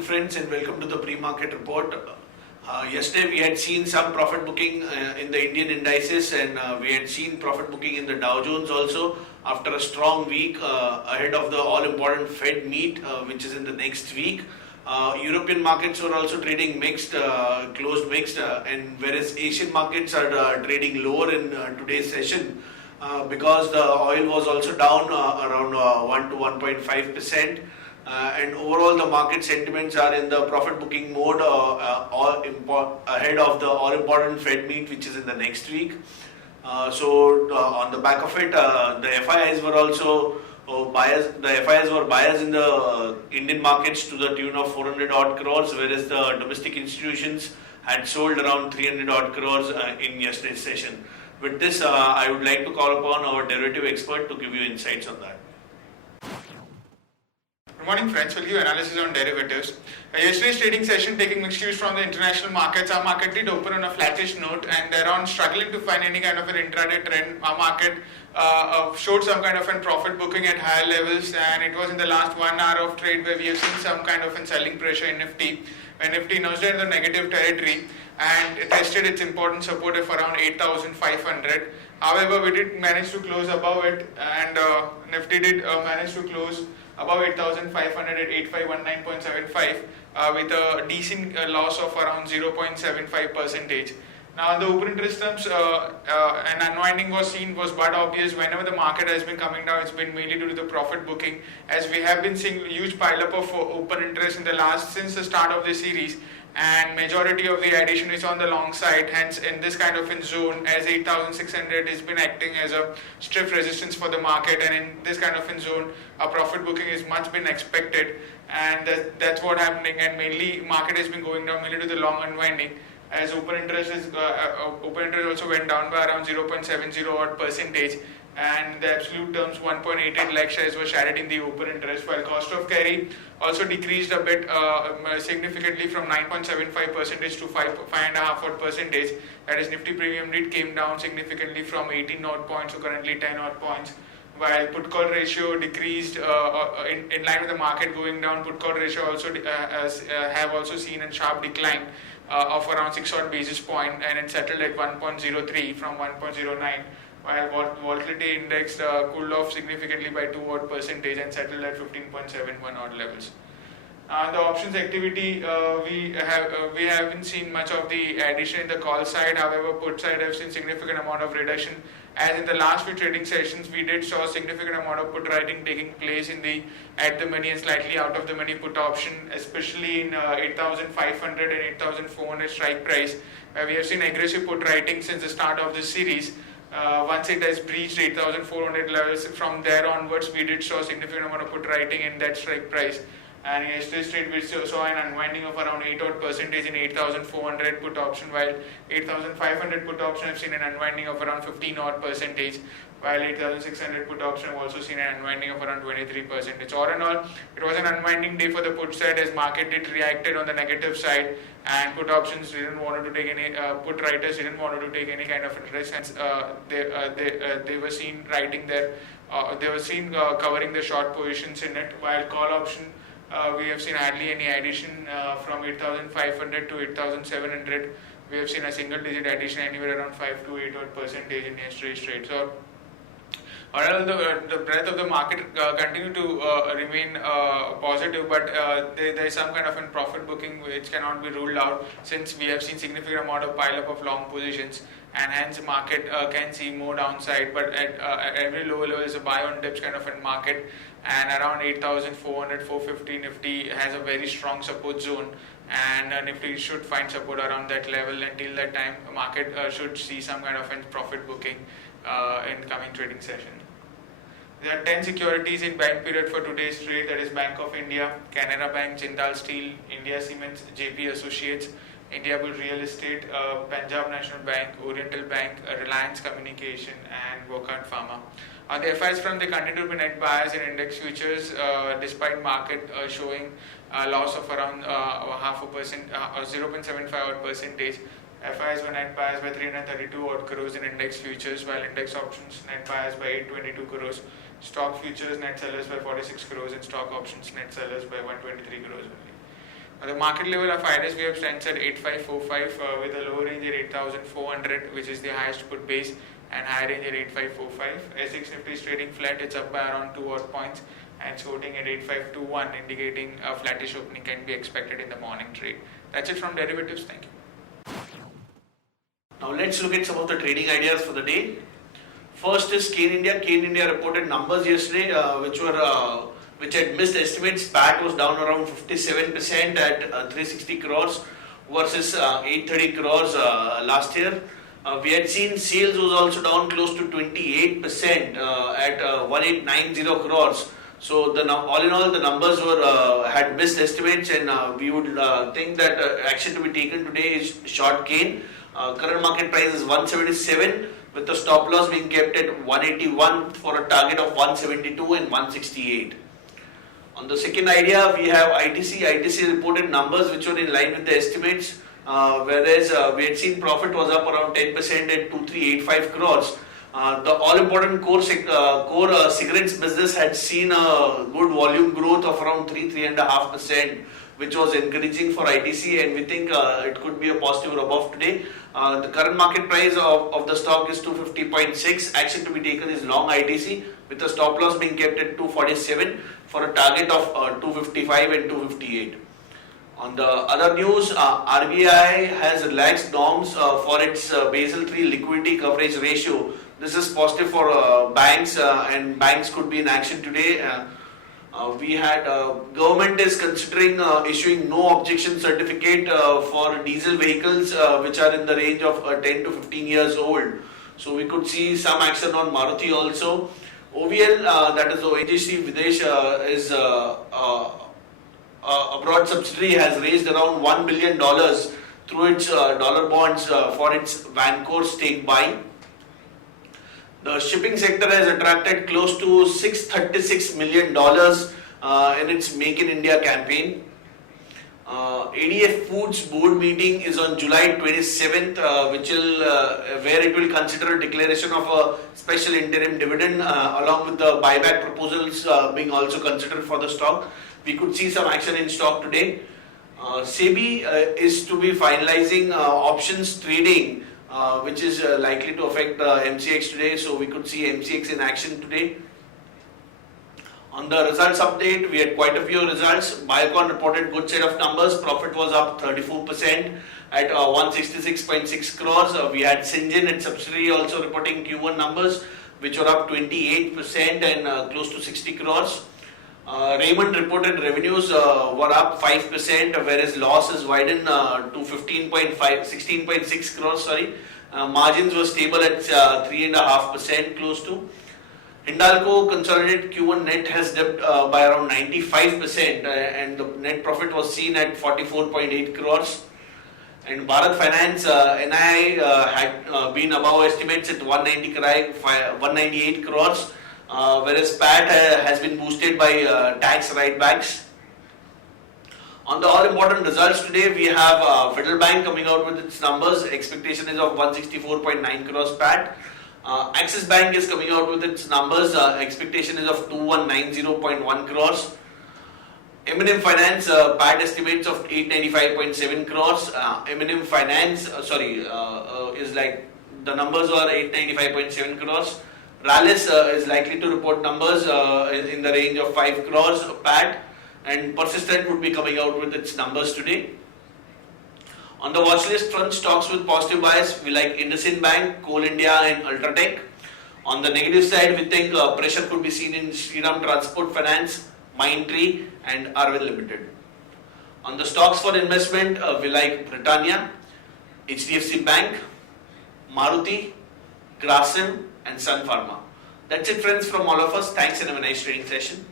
morning, friends, and welcome to the pre-market report. Yesterday we had seen some profit booking in the Indian indices, and we had seen profit booking in the Dow Jones also after a strong week ahead of the all-important Fed meet, which is in the next week. European markets were also trading mixed, closed mixed, and whereas Asian markets are trading lower in today's session because the oil was also down around 1 to 1.5%. And overall, the market sentiments are in the profit booking mode ahead of the all important Fed meet, which is in the next week. On the back of it, the FIIs were also buyers. The FIIs were buyers in the Indian markets to the tune of 400 odd crores, whereas the domestic institutions had sold around 300 odd crores in yesterday's session. With this, I would like to call upon our derivative expert to give you insights on that. Good morning, friends. We'll give analysis on derivatives. Yesterday's trading session, taking mixed cues from the international markets, our market did open on a flattish note, and thereon struggling to find any kind of an intraday trend. Our market showed some kind of a profit booking at higher levels, and it was in the last 1 hour of trade where we have seen some kind of a selling pressure in Nifty. When Nifty nudged in the negative territory and it tested its important support of around 8,500. However, we did manage to close above it, and Nifty did manage to close above 8,500 at 8519.75 with a decent loss of around 0.75%. Now, in the open interest terms, an unwinding was but obvious. Whenever the market has been coming down, it's been mainly due to the profit booking, as we have been seeing a huge pile up of open interest since the start of the series, and majority of the addition is on the long side. Hence, in this kind of zone, as 8,600 has been acting as a stiff resistance for the market, and in this kind of zone, a profit booking is much been expected, and that's what happening. And mainly, market has been going down mainly to the long unwinding, as open interest also went down by around 0.70 odd percentage, and in the absolute terms 1.88 lakh shares were shared in the open interest, while cost of carry also decreased a bit significantly from 9.75% to 5.5%. That is, Nifty premium rate came down significantly from 18 odd points to currently 10 odd points, while put call ratio decreased in line with the market going down. Put call ratio also have also seen a sharp decline of around 6 odd basis point, and it settled at 1.03 from 1.09, while volatility index cooled off significantly by 2 odd percentage and settled at 15.71 odd levels. The options activity, we haven't seen much of the addition in the call side. However, put side have seen significant amount of reduction, as in the last few trading sessions we did saw a significant amount of put writing taking place in the at the money and slightly out of the money put option, especially in 8,500 and 8,400 strike price, where we have seen aggressive put writing since the start of this series. Once it has breached 8,400 levels, from there onwards we did show a significant amount of put writing in that strike price. And in yesterday's trade we saw an unwinding of around 8 odd percentage in 8,400 put option, while 8,500 put option have seen an unwinding of around 15 odd percentage, while 8,600 put option have also seen an unwinding of around 23%. All in all, it was an unwinding day for the put side, as market did reacted on the negative side, and put options didn't want to take any put writers didn't want to take any kind of interest, hence they were seen writing there, they were seen covering the short positions in it, while call option we have seen hardly any addition from 8,500 to 8,700. We have seen a single digit addition anywhere around 5 to 8 odd percentage in yesterday's trade. So, overall, the breadth of the market continue to remain positive, but there is some kind of a profit booking which cannot be ruled out, since we have seen significant amount of pile up of long positions, and hence market can see more downside. But at every lower level is a buy on dips kind of a market, and around 8,400, 450 Nifty has a very strong support zone, and Nifty should find support around that level. Until that time, market should see some kind of a profit booking in coming trading session. There are 10 securities in buying period for today's trade, that is Bank of India, Canara Bank, Jindal Steel, India Cements, JP Associates, India Bull Real Estate, Punjab National Bank, Oriental Bank, Reliance Communication, and Wockhardt Pharma. On the FIs front, they continue to be net buyers in index futures, despite market showing a loss of around 0.75 odd percentage. FIs were net buyers by 332 odd crores in index futures, while index options net buyers by 822 crores. Stock futures net sellers by 46 crores, and stock options net sellers by 123 crores only. The market level of IRIS we have stands at 8545 with a low range at 8400, which is the highest put base, and high range at 8545. SX Nifty is trading flat, it's up by around 2 odd points and it's holding at 8521, indicating a flattish opening can be expected in the morning trade. That's it from derivatives. Thank you. Now let's look at some of the trading ideas for the day. First is Kane India. Kane India reported numbers yesterday which had missed estimates. PAT was down around 57% at 360 crores versus 830 crores last year. We had seen sales was also down close to 28% at 1890 crores. So all in all, the numbers had missed estimates, and we would think that action to be taken today is short Kane. Current market price is 177, with the stop loss being kept at 181 for a target of 172 and 168. On the second idea, we have ITC. ITC reported numbers which were in line with the estimates, whereas we had seen profit was up around 10% at 2385 crores. The all-important core cigarettes business had seen a good volume growth of around 3.5%, which was encouraging for ITC, and we think it could be a positive rub-off today. The current market price of the stock is 250.6. Action to be taken is long ITC, with the stop loss being kept at 247 for a target of 255 and 258. On the other news, RBI has relaxed norms for its Basel III liquidity coverage ratio. This is positive for banks, and banks could be in action today. We had government is considering issuing no objection certificate for diesel vehicles which are in the range of 10 to 15 years old. So we could see some action on Maruti also. OVL, that is ONGC Videsh, is abroad subsidiary, has raised around $1 billion through its dollar bonds for its Vancouver stake buy. The shipping sector has attracted close to $636 million in its Make in India campaign. ADF Foods board meeting is on July 27th, where it will consider a declaration of a special interim dividend along with the buyback proposals being also considered for the stock. We could see some action in stock today. SEBI is to be finalizing options trading, which is likely to affect MCX today, so we could see MCX in action today. On the results update, we had quite a few results. Biocon reported good set of numbers. Profit was up 34% at 166.6 crores. We had Syngene and subsidiary also reporting Q1 numbers, which were up 28% and close to 60 crores. Raymond reported revenues were up 5%, whereas losses widened to 16.6 crores. Margins were stable at 3.5% close to. Hindalco consolidated Q1 net has dipped by around 95%, and the net profit was seen at 44.8 crores. And Bharat Finance NII had been above estimates at 198 crores, whereas PAT has been boosted by tax write-backs. On the all-important results today, we have Federal Bank coming out with its numbers. Expectation is of 164.9 crores PAT. Axis Bank is coming out with its numbers. Expectation is of 2190.1 crores. M&M Finance PAT estimates of 895.7 crores. M&M Finance, is like the numbers are 895.7 crores. Rallis is likely to report numbers in the range of 5 crores PAT, and Persistent would be coming out with its numbers today. On the watch list front, stocks with positive bias, we like IndusInd Bank, Coal India and Ultratech. On the negative side, we think pressure could be seen in Shriram Transport Finance, Mindtree and Arvind Limited. On the stocks for investment, we like Britannia, HDFC Bank, Maruti, Grasim and Sun Pharma. That's it friends from all of us. Thanks and have a nice trading session.